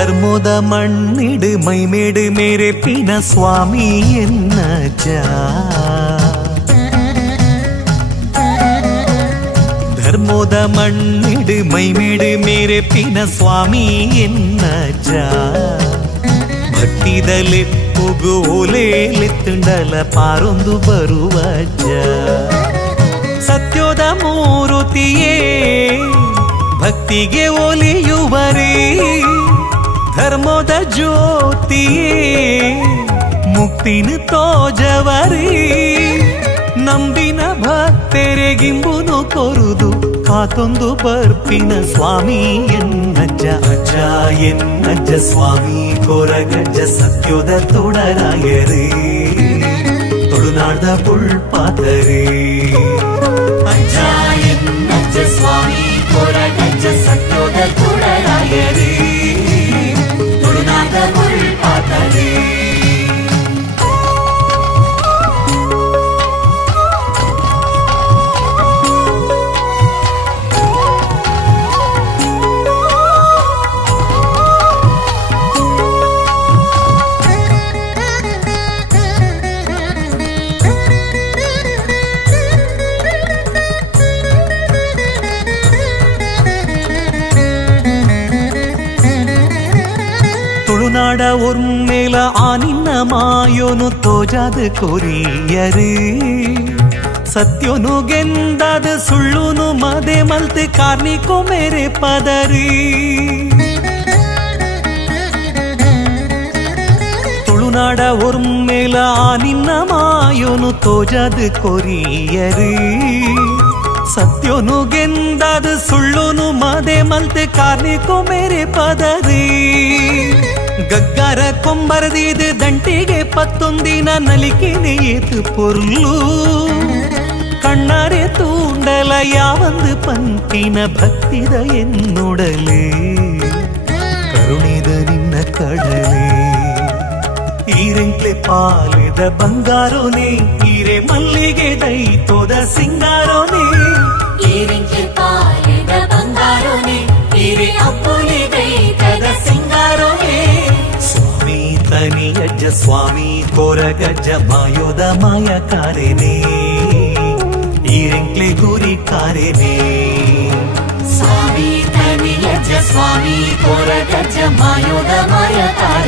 ಧರ್ಮದ ಮಣ್ಣಿಡು ಮೈಮೇಡು ಮೇರೆ ಪಿನ ಸ್ವಾಮಿ ಎನ್ನಜ್ಜ ಧರ್ಮದ ಮಣ್ಣಿಡು ಮೈಮೇಡು ಮೇರೆ ಪಿನ ಸ್ವಾಮಿ ಎನ್ನಜ್ಜ ಭಕ್ತಿದಲ್ಲಿ ಪುಗು ಓಲೇಲೆತ್ತುಂಡಲ ಪಾರೊಂದು ಬರುವಜ್ಜ ಸತ್ಯದ ಮೂರುತಿಯೇ ಭಕ್ತಿಗೆ ಒಲಿಯುವರೇ ಧರ್ಮದ ಜ್ಯೋತಿಯೇ ಮುಕ್ತಿನ ತೋಜವರೇ ನಂಬಿನ ಭಕ್ತರೆಗಿಂಬುನು ಕೊರುದು ಕಾತೊಂದು ಬರ್ಪಿನ ಸ್ವಾಮಿ ಎನ್ನಜ್ಜ ಅಜ್ಜ ಎನ್ನಜ್ಜ ಸ್ವಾಮಿ ಕೊರಗಜ್ಜ ಸತ್ಯದ ತೊಡರಾಯರೇ ತುಳುನಾಡ್ದ ಪುಳ್ಪಾತರೇ ಅಜ್ಜ ಎನ್ನಜ್ಜ ಸ್ವಾಮಿ ಕೊರಗಜ್ಜ ಸತ್ಯದ ತೊಡರಾಯರೇ ತುಳುನಾಡ್ದ ಪುಳ್ಪಾತರೇ ತುಳುನಾಡ ಒರ್ಮೇಲ ಆನಿನ್ನ ಮಾಯೋನು ತೋಜಾದ ಕೊರಿಯರೇ ಸತ್ಯೋನು ಗೆಂದಾದ ಸುಳ್ಳುನು ಮದೆ ಮಲ್ತೆ ಕಾರ್ನಿಕೋ ಮೇರೆ ಪದರಿ ತುಳುನಾಡ ಒರ್ಮೇಲ ಆನಿನ್ನ ಮಾಯೋನು ತೋಜಾದ ಕೊರಿಯರೇ ಸತ್ಯೋನು ಗೆಂದಾದ ಸುಳ್ಳುನು ಮದೆ ಮಲ್ತೆ ಕಾರ್ನಿಕೋ ಮೇರೆ ಪದರಿ ಗಗ್ಗಾರ ಕೊಂಬರದಿದು ದಂಟಿಗೆ ಪತ್ತೊಂದಿನ ನಲಿಕೆನೆ ಏತು ಪೊರ್ಲು ಕಣ್ಣಾರೆ ತೂಂಡಲ ಯಾವಂದು ಪಂಕಿನ ಭಕ್ತಿದ ಎನ್ನುಡಲೇ ಕರುಣಿದ ನಿನ್ನ ಕಡಲೇ ಈರೆಂಕ್ಲೆ ಪಾಲಿದ ಬಂಗಾರೋನೆ ಈರೆ ಮಲ್ಲಿಗೆ ದೈತೋದ ಸಿಂಗಾರೋನೆ ಈರೆಂಕ್ಲೆ ಪಾಲಿದ ಬಂಗಾರೋನೆ ಈರೆ ಅಪ್ಪುಲಿ ದೈತದ ಸಿಂಗಾರೋನೆ ಸ್ವಾಮಿ ತನಿಯಜ್ಜ ಸ್ವಾಮಿ ಕೊರಗಜ್ಜ ಮಾಯೋದ ಮಾಯ ಕಾರೆನೆ ಈರೆಂಕ್ಲೆ ಗುರಿ ಕಾರೆನೆ ಸ್ವಾಮಿ ತನಿಯಜ್ಜ ಸ್ವಾಮಿ ಕೊರಗಜ್ಜ ಮಾಯೋದ ಮಾಯ ಕಾರೆನೆ